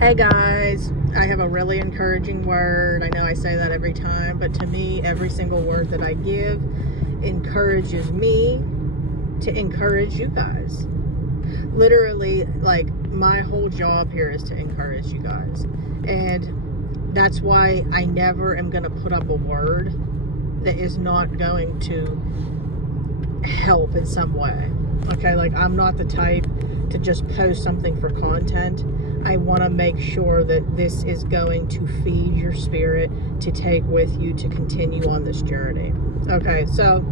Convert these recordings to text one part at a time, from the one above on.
Hey guys, I have a really encouraging word. I know I say that every time, but to me, every single word that I give encourages me to encourage you guys. Literally, like, my whole job here is to encourage you guys. And that's why I never am going to put up a word that is not going to help in some way. Okay, like, I'm not the type to just post something for content. I want to make sure that this is going to feed your spirit to take with you to continue on this journey. Okay, so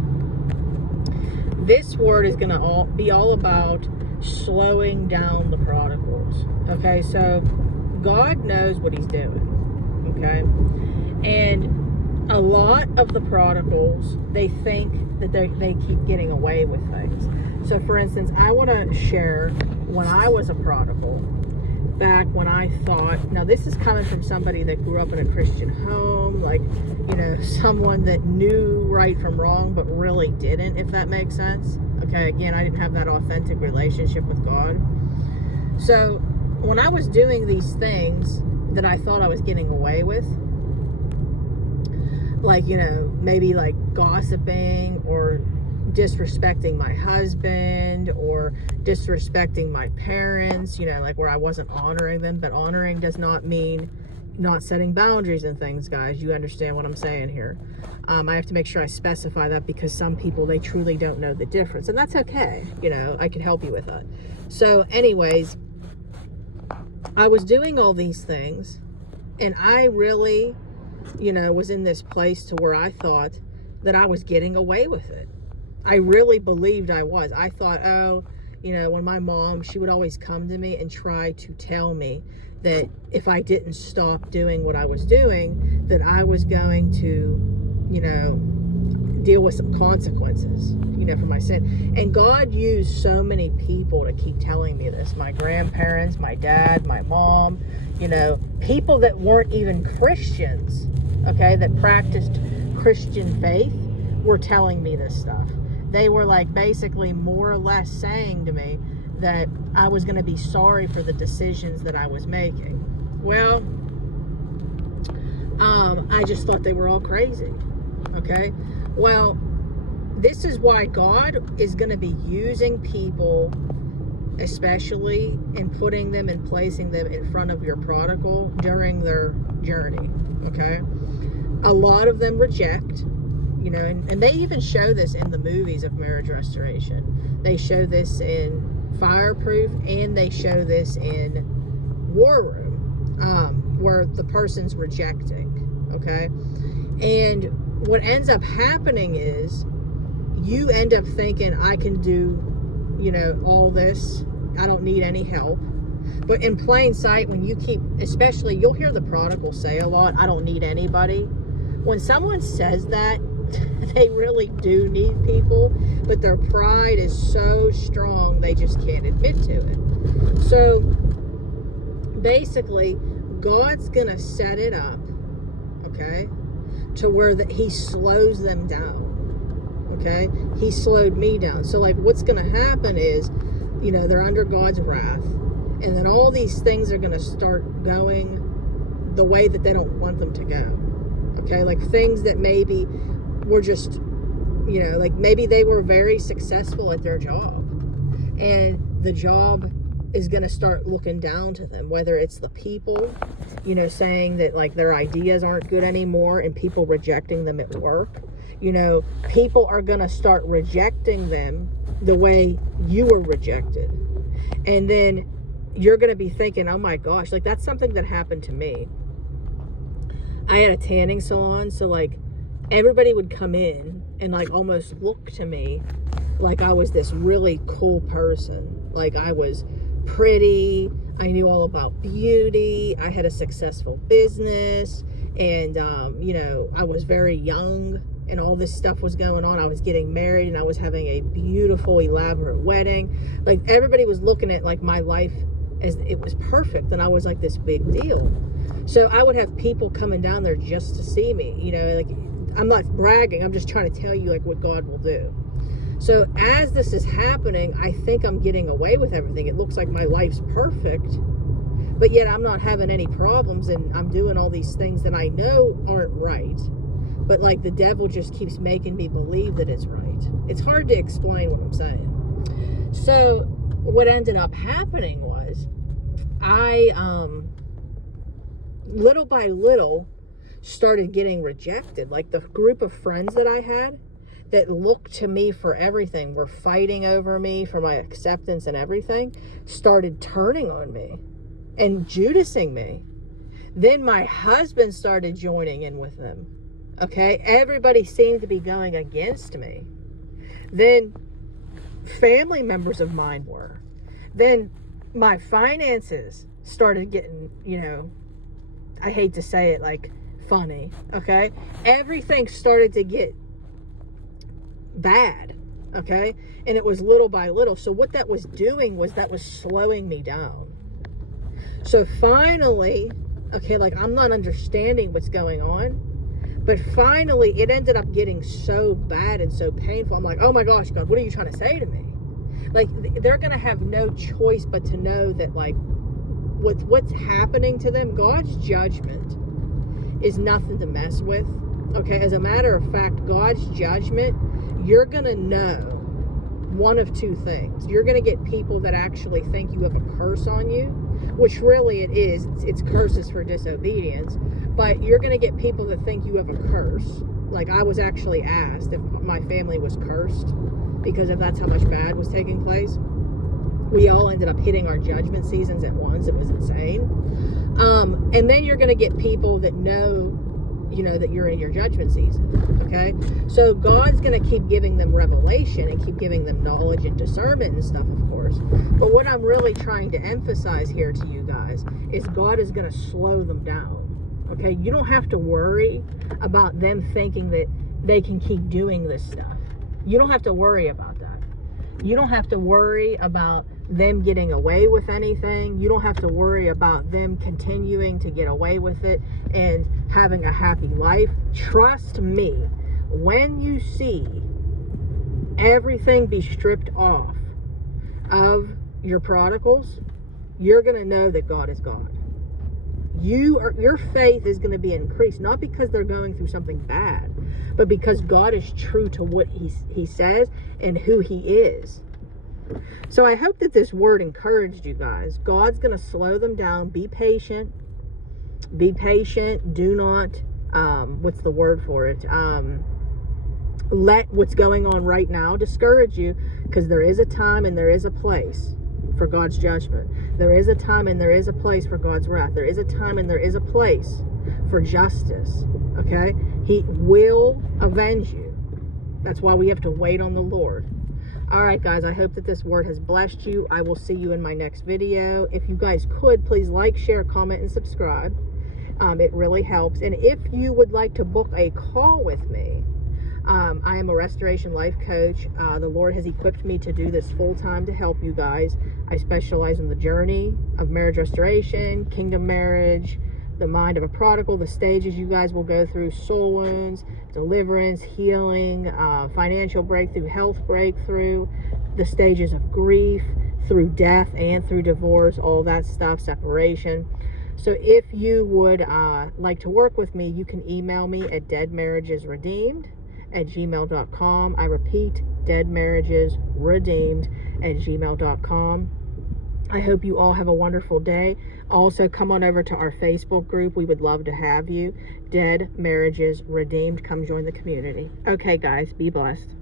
this word is going to be all about slowing down the prodigals. Okay, so God knows what he's doing. Okay, and a lot of the prodigals, they think that they keep getting away with things. So for instance, I want to share when I was a prodigal, back when I thought, now this is coming from somebody that grew up in a Christian home, like, you know, someone that knew right from wrong, but really didn't, if that makes sense. Okay, again, I didn't have that authentic relationship with God. So when I was doing these things that I thought I was getting away with, like, you know, maybe like gossiping or disrespecting my husband or disrespecting my parents, you know, like where I wasn't honoring them. But honoring does not mean not setting boundaries and things, guys. You understand what I'm saying here. I have to make sure I specify that because some people, they truly don't know the difference, and that's okay. You know, I can help you with that. So anyways, I was doing all these things, and I really, you know, was in this place to where I thought that I was getting away with it. I really believed I was. I thought, oh, you know, when my mom, she would always come to me and try to tell me that if I didn't stop doing what I was doing, that I was going to, you know, deal with some consequences, you know, for my sin. And God used so many people to keep telling me this. My grandparents, my dad, my mom, you know, people that weren't even Christians, okay, that practiced Christian faith, were telling me this stuff. They were like basically more or less saying to me that I was going to be sorry for the decisions that I was making. Well, I just thought they were all crazy. Okay. Well, this is why God is going to be using people, especially in putting them and placing them in front of your prodigal during their journey. Okay. A lot of them reject. You know, and they even show this in the movies of marriage restoration. They show this in Fireproof, and they show this in War Room, where the person's rejecting, okay? And what ends up happening is you end up thinking, I can do, you know, all this. I don't need any help. But in plain sight, when you keep, especially, you'll hear the prodigal say a lot, I don't need anybody. When someone says that, they really do need people, but their pride is so strong they just can't admit to it. So basically, God's gonna set it up, okay, to where that he slows them down. Okay, he slowed me down. So like, what's gonna happen is, you know, they're under God's wrath, and then all these things are gonna start going the way that they don't want them to go. Okay, like things that maybe were just, you know, like maybe they were very successful at their job, and the job is going to start looking down to them, whether it's the people, you know, saying that like their ideas aren't good anymore, and people rejecting them at work. You know, people are going to start rejecting them the way you were rejected. And then you're going to be thinking, oh my gosh, like that's something that happened to me. I had a tanning salon, so like everybody would come in and like almost look to me like I was this really cool person. Like I was pretty, I knew all about beauty, I had a successful business, and you know, I was very young, and all this stuff was going on. I was getting married, and I was having a beautiful, elaborate wedding. Like everybody was looking at like my life as it was perfect, and I was like this big deal. So I would have people coming down there just to see me, you know, like I'm not bragging, I'm just trying to tell you like what God will do. So as this is happening, I think I'm getting away with everything. It looks like my life's perfect, but yet I'm not having any problems, and I'm doing all these things that I know aren't right. But like the devil just keeps making me believe that it's right. It's hard to explain what I'm saying. So what ended up happening was I, little by little, started getting rejected. Like the group of friends that I had that looked to me for everything, were fighting over me for my acceptance and everything, started turning on me and Judasing me. Then my husband started joining in with them. Okay, everybody seemed to be going against me. Then family members of mine were. Then my finances started getting, I hate to say it, like funny. Okay, everything started to get bad. Okay, and it was little by little. So what that was doing was that was slowing me down. So finally, okay, like I'm not understanding what's going on. But finally, it ended up getting so bad and so painful. I'm like, oh my gosh, God, what are you trying to say to me? Like, they're going to have no choice but to know that, like, what's happening to them, God's judgment is nothing to mess with. Okay, as a matter of fact, God's judgment, you're going to know one of two things. You're going to get people that actually think you have a curse on you, which really it is. It's curses for disobedience. But you're going to get people that think you have a curse. Like I was actually asked if my family was cursed because if that's how much bad was taking place. We all ended up hitting our judgment seasons at once. It was insane. And then you're going to get people that know, that you're in your judgment season. Okay? So God's going to keep giving them revelation and keep giving them knowledge and discernment and stuff, of course. But what I'm really trying to emphasize here to you guys is God is going to slow them down. Okay, you don't have to worry about them thinking that they can keep doing this stuff. You don't have to worry about that. You don't have to worry about them getting away with anything. You don't have to worry about them continuing to get away with it and having a happy life. Trust me, when you see everything be stripped off of your prodigals, you're going to know that God is God. Your faith is going to be increased, not because they're going through something bad, but because God is true to what he says and who he is. So I hope that this word encouraged you guys. God's going to slow them down. Be patient. Be patient. Do not, what's the word for it? Let what's going on right now discourage you, because there is a time and there is a place for God's judgment. There is a time and there is a place for God's wrath. There is a time and there is a place for justice. Okay? He will avenge you. That's why we have to wait on the Lord. All right, guys, I hope that this word has blessed you. I will see you in my next video. If you guys could, please like, share, comment, and subscribe. It really helps. And if you would like to book a call with me, I am a restoration life coach. The Lord has equipped me to do this full-time to help you guys. I specialize in the journey of marriage restoration, kingdom marriage, the mind of a prodigal, the stages you guys will go through, soul wounds, deliverance, healing, financial breakthrough, health breakthrough, the stages of grief, through death and through divorce, all that stuff, separation. So if you would like to work with me, you can email me at deadmarriagesredeemed@gmail.com. I repeat, deadmarriagesredeemed@gmail.com. I hope you all have a wonderful day. Also, come on over to our Facebook group. We would love to have you. Dead Marriages Redeemed. Come join the community. Okay, guys, be blessed.